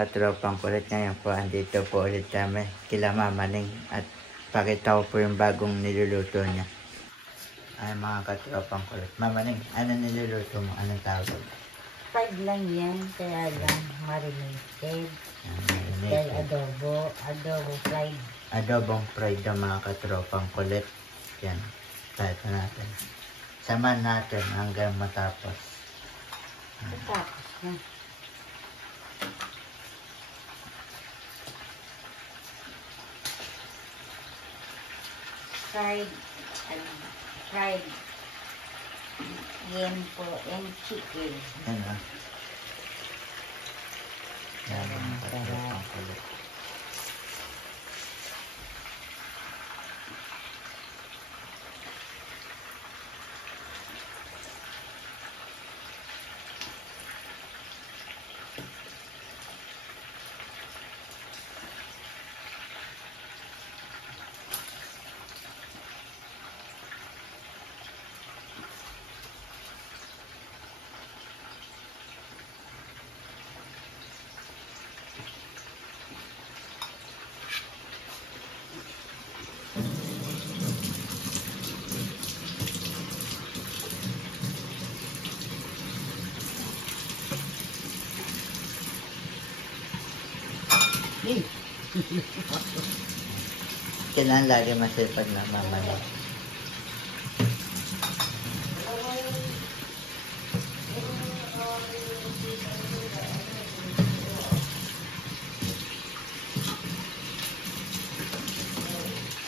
katropang kulit, ngayon po andito po ulit kami kila Mama Ning at pakita ko po yung bagong niluluto niya. Ay mga katropang kulit. Mama Ning, ano niluluto mo? Anong tawag? Fried lang yan, kaya lang marinated. Dahil adobo fried. Adobong fried ng mga katropang kulit. Yan, kahit na natin. Samahan natin hanggang matapos. Tapos na. Fried yan po, and chicken. Yan ah. Yan mga katropang kulit. Kailangan lagi masipag na Mama Ning.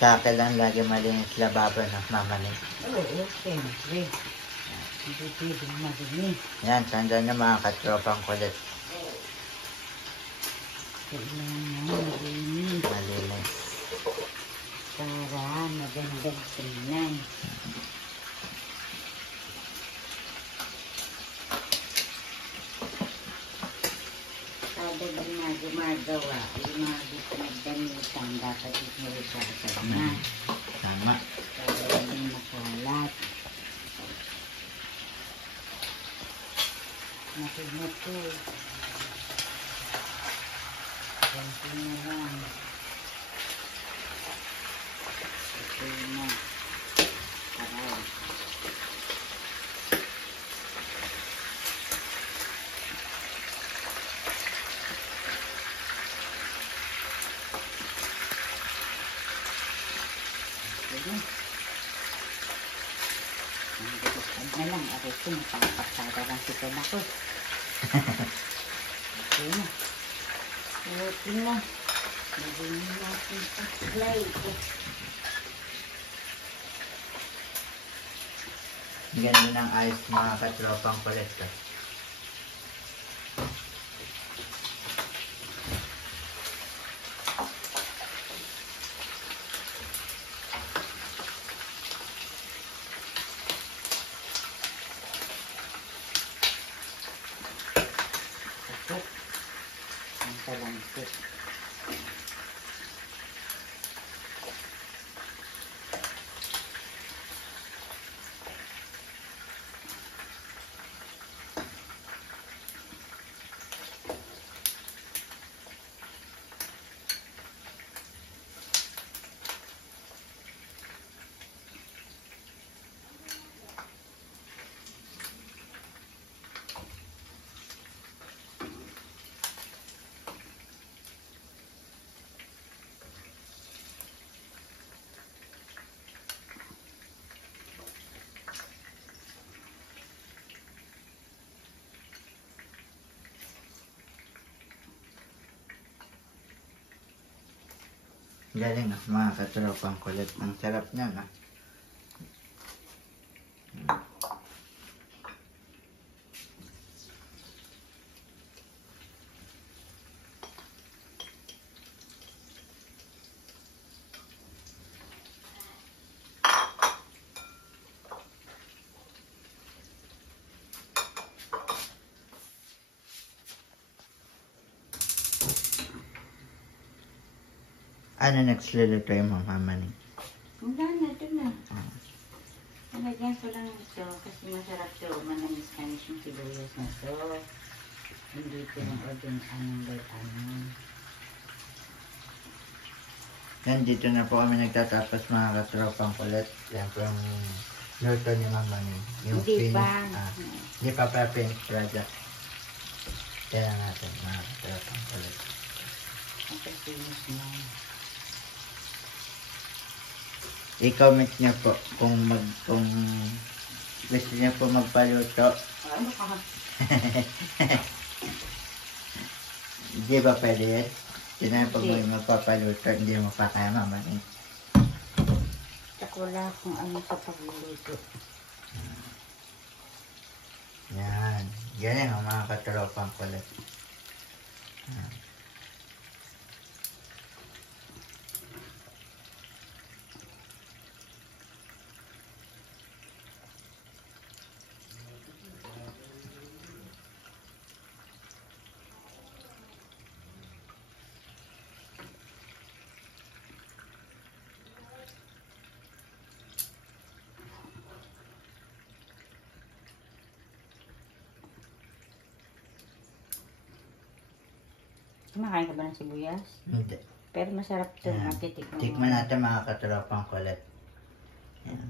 Kaya kailangan lagi malinis lababo ng Mama Ning. Oo, siyempre. Hindi pwedeng madumi. Yan, tandaan nyo mga katropang kulit. Kailangan malinis Malinis. para magandang tingnan. Kada gumagawa, yung mga pinagdamitan, dapat inuusasan na. Tama. Para hindi makalat. Naku. Ganito na lang. Ito na. Aray. Ang na lang. Aray ko, napapasada lang si Tanako. Ito na. Okay na. Nagawin natin sa slide. Ganyan ang ayos mga katropang kulit. Ang talangsik. Galing mga katropang kulit. Ang sarap niya na. Ano nagsuluto yung mga Mama Ning? Wala na, ito na. Nalagyan ko lang ito kasi masarap ito. Manamis-namis yung sibuyas na ito. Hindi pinag-order anong ano. Yan, dito na po kami nagtatapos mga katropang kulit. Yan po yung luto ni Mama Ning. Yung Hindi finish. pa. Hindi pa pa finish project. Kaya natin mga katropang kulit. Ang finish na. I-comment niyo po kung gusto niyo po magpaluto. Ano ka? Hindi ba pwede yan? Sinabi pag Hindi. may magpapaluto, hindi mo pa kaya Mama Ning. Wala kung ano sa pagluluto. Yan. Ganyan ang mga katropang kulit. Yan. Kumakain ka ba ng sibuyas? Hindi. Pero masarap ito. Yan. Matitikman mo. Tikman natin mga katropang kulit. Yan.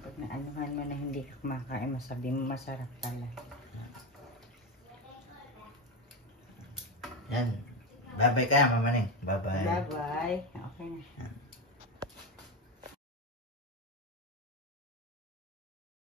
Pag naanuhan mo na hindi ka kumakain, masabi mo masarap pala. Yan. Bye-bye kaya Mama Ning. Bye-bye. Bye-bye. Okay na. Yan.